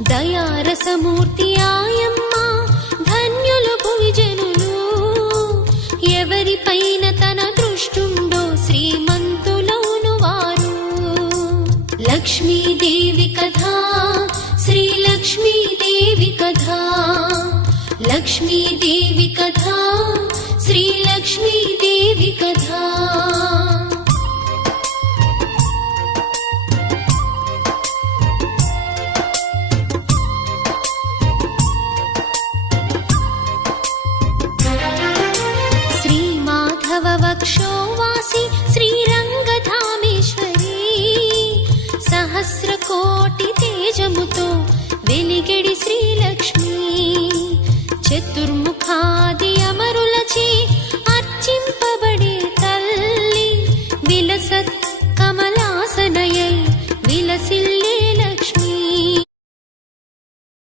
దయారసమూర్తి ఆయమ్మ ధన్యులు భువిజనులు ఎవరిపైన తన దృష్టుండో శ్రీమంతులౌను వారు. లక్ష్మీదేవి కథా శ్రీ లక్ష్మీదేవి కథా లక్ష్మీదేవి కథా శ్రీ లక్ష్మీదేవి కథా. వక్షోవాసి శ్రీరంగధామేశ్వరీ సహస్రకోటి తేజముతో వెలిగెడి శ్రీలక్ష్మి చతుర్ముఖాది అమరులచే